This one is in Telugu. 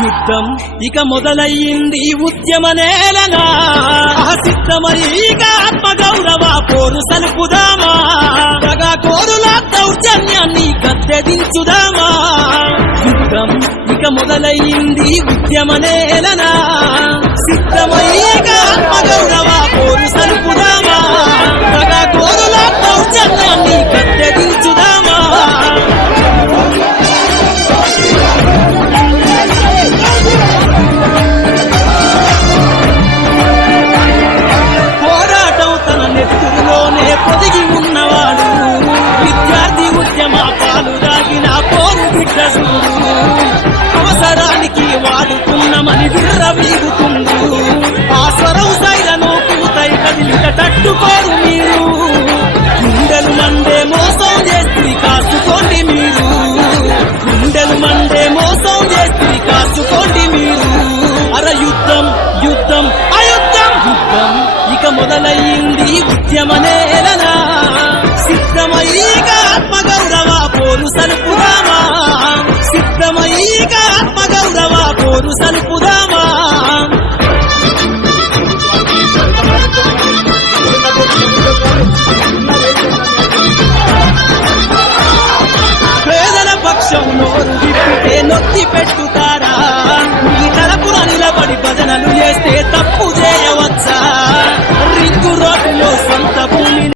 యుద్ధం ఇక మొదలయ్యింది ఉద్యమ నేలనా సిద్ధమని ఆత్మ గౌరవ పోరు సలుపుదామా. పగా కోరుల దౌర్జన్యాన్ని గద్దెదించుదామా. యుద్ధం ఇక మొదలయ్యింది ఉద్యమ నేలనా సిద్ధమై ఆత్మ గౌరవ వీగుతుంది ఆ స్వరం సైలను కూతై కదిలిక తట్టుకోరు మీరు. గుండెలు మండే మోసం చేసి కాసుకోండి మీరు. గుండెలు మండే మోసం చేసి కాసుకోండి మీరు. అర యుద్ధం యుద్ధం అయుద్ధం. యుద్ధం ఇక మొదలయ్యింది ఉద్యమనేలనా సిద్ధమయ్యేక ఆత్మగౌరవ పోరు సలుపురామా సిద్ధమయ్యేక ఆత్మగౌరవ పోరు సలుపు লক্ষ্মী পেট